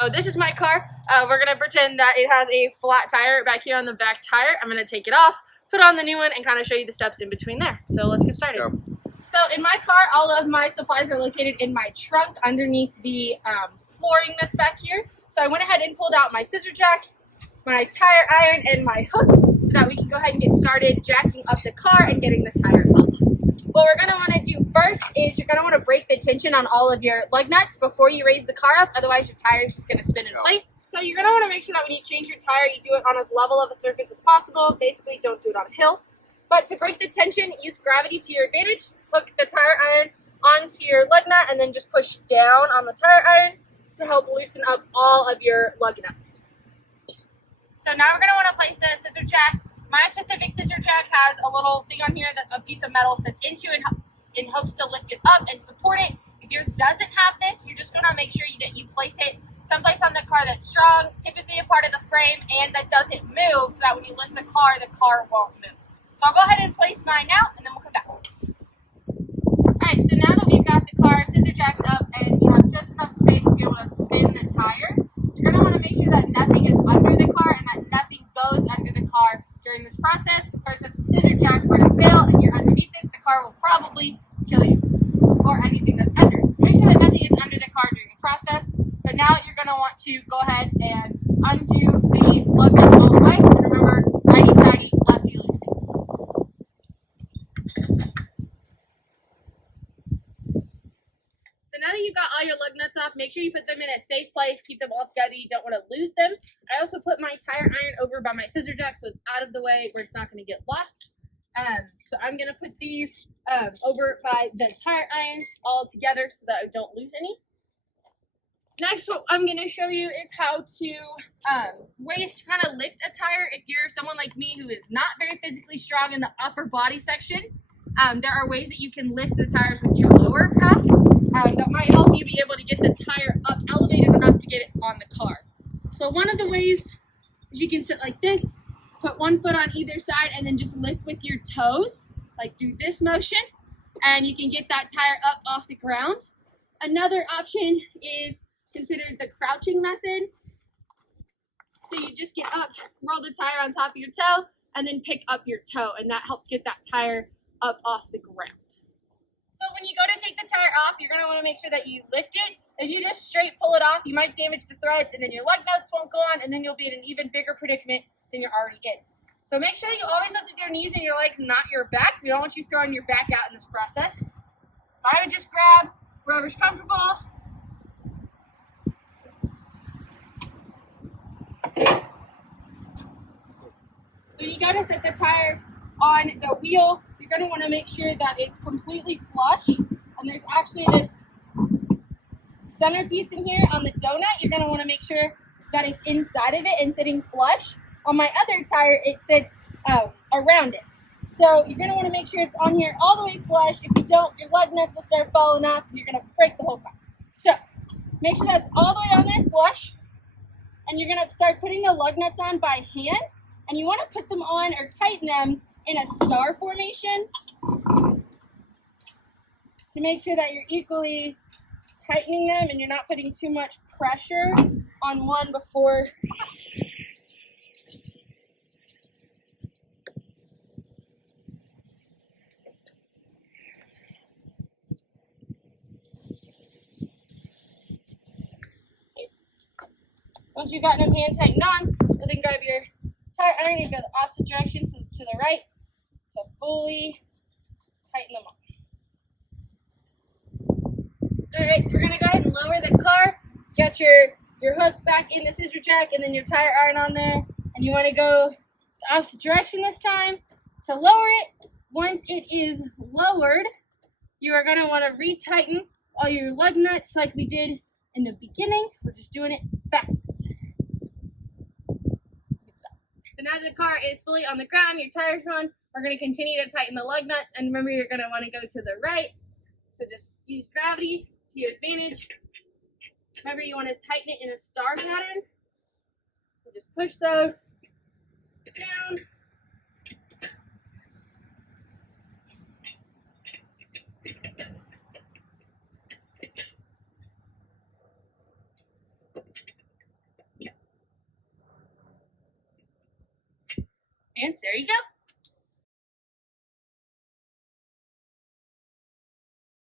Oh, this is my car. We're gonna pretend that it has a flat tire back here on the back tire. I'm gonna take it off, put on the new one, and kind of show you the steps in between there. So let's get started. Go. So in my car, all of my supplies are located in my trunk underneath the flooring that's back here. So I went ahead and pulled out my scissor jack, my tire iron, and my hook so that we can go ahead and get started jacking up the car and getting the tire off. What we're going to want to do first is you're going to want to break the tension on all of your lug nuts before you raise the car up, otherwise your tire is just going to spin in place. So you're going to want to make sure that when you change your tire, you do it on as level of a surface as possible. Basically, don't do it on a hill. But to break the tension, use gravity to your advantage. Hook the tire iron onto your lug nut and then just push down on the tire iron to help loosen up all of your lug nuts. So now we're going to want to place the scissor jack. My specific scissor jack has a little thing on here that a piece of metal sits into in hopes to lift it up and support it. If yours doesn't have this, you're just going to make sure that you place it someplace on the car that's strong, typically a part of the frame, and that doesn't move so that when you lift the car won't move. So I'll go ahead and place mine now, and then we'll come back. Alright, so now that we've got the car scissor jacked up and you have just enough space to be able to spin the tire, you're going to want to make sure that nothing is under the car and that nothing goes under the car during this process. Or if the scissor jack were to fail and you're underneath it, the car will probably kill you or anything that's under it. So make sure that nothing is under the car during the process. But now you're going to want to go ahead and undo the lug nuts all the way. And remember, righty-tighty, lefty-loosey. So now that you've got all your lug nuts off, make sure you put them in a safe place. Keep them all together. You don't want to lose them. I also put my tire iron over by my scissor jack so it's out of the way where it's not going to get lost. So I'm going to put these over by the tire iron all together so that I don't lose any. Next, what I'm going to show you is how to ways to kind of lift a tire if you're someone like me who is not very physically strong in the upper body section. There are ways that you can lift the tires with your lower half. That might help you be able to get the tire up elevated enough to get it on the car. So one of the ways is you can sit like this, put one foot on either side, and then just lift with your toes, like do this motion, and you can get that tire up off the ground. Another option is considered the crouching method. So you just get up, roll the tire on top of your toe, and then pick up your toe, and that helps get that tire up off the ground. So when you go to take the tire off, you're going to want to make sure that you lift it. If you just straight pull it off, you might damage the threads, and then your lug nuts won't go on, and then you'll be in an even bigger predicament than you're already in. So make sure that you always lift with your knees and your legs, not your back. We don't want you throwing your back out in this process. I would just grab wherever's comfortable. So you got to set the tire on the wheel. You're going to want to make sure that it's completely flush, and there's actually this centerpiece in here on the donut. You're going to want to make sure that it's inside of it and sitting flush. On my other tire, it sits around it. So you're going to want to make sure it's on here all the way flush. If you don't, your lug nuts will start falling off and you're going to break the whole car. So make sure that's all the way on there flush, and you're going to start putting the lug nuts on by hand, and you want to put them on or tighten them in a star formation to make sure that you're equally tightening them and you're not putting too much pressure on one before. Once you've got them hand tightened on, you'll then grab your tire iron and go the opposite direction, so to the right, to fully tighten them on. Alright, so we're going to go ahead and lower the car. Get your hook back in the scissor jack and then your tire iron on there. And you want to go the opposite direction this time to lower it. Once it is lowered, you are going to want to retighten all your lug nuts like we did in the beginning. We're just doing it backwards. So now that the car is fully on the ground, your tire's on, we're going to continue to tighten the lug nuts. And remember, you're going to want to go to the right. So just use gravity to your advantage. Remember, you want to tighten it in a star pattern. So just push those down. And there you go.